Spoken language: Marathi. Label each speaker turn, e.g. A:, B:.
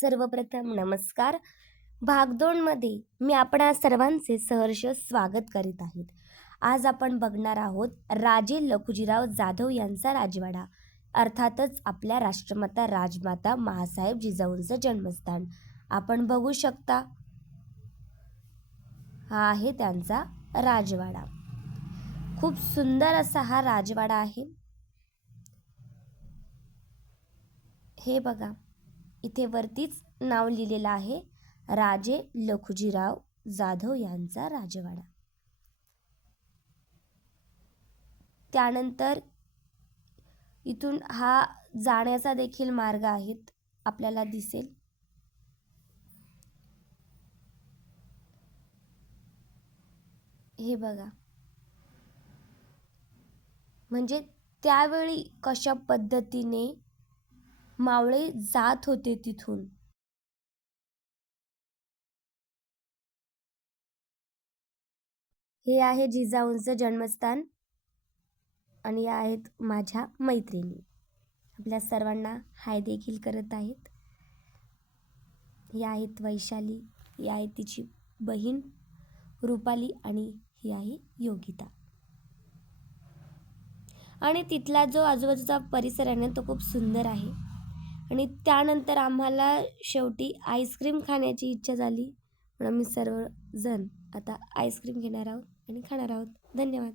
A: सर्वप्रथम नमस्कार. भागदोडमध्ये मी आपणा सर्वांचे सहर्ष स्वागत करीत आहेत. आज आपण बघणार आहोत राजे लखुजीराव जाधव यांचा राजवाडा अर्थातच आपल्या राष्ट्रमाता राजमाता महासाहेब जिजाऊंचं जन्मस्थान. आपण बघू शकता हा आहे त्यांचा राजवाडा. खूप सुंदर असा हा राजवाडा आहे. हे बघा इथे वरतीच नाव लिहिलेलं आहे. राजे लखुजीराव जाधव यांचा राजवाडा. त्यानंतर इथून हा जाण्याचा देखील मार्ग आहेत आपल्याला दिसेल. हे बघा. म्हणजे त्यावेळी कशा पद्धतीने मावळे जात होते तिथून. हे आहे जिजाऊंचं जन्मस्थान आणि या आहेत माझ्या मैत्रिणी. आपल्या सर्वांना हाय देखील करत आहेत. या आहेत वैशाली ही आहे तिची बहीण रुपाली आणि ही आहे योगिता. आणि तिथला जो आजूबाजूचा परिसर आहे ना तो खूप सुंदर आहे. आणि त्यानंतर आम्हाला शेवटी आईस्क्रीम खाण्याची इच्छा झाली. म्हणून आम्ही सर्वजण आता आईस्क्रीम घेणार आहोत आणि खाणार आहोत. धन्यवाद.